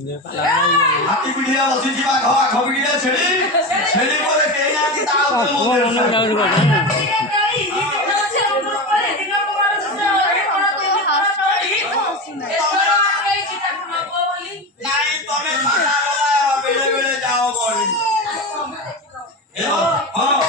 हाथी पिढ़िया बसी जीवा घा घ पिढ़िया छेड़ी छेड़ी बोले के ना की ताव के मंदिर नहीं तमे मारा वाला बेले बेले जाओ गोरी हां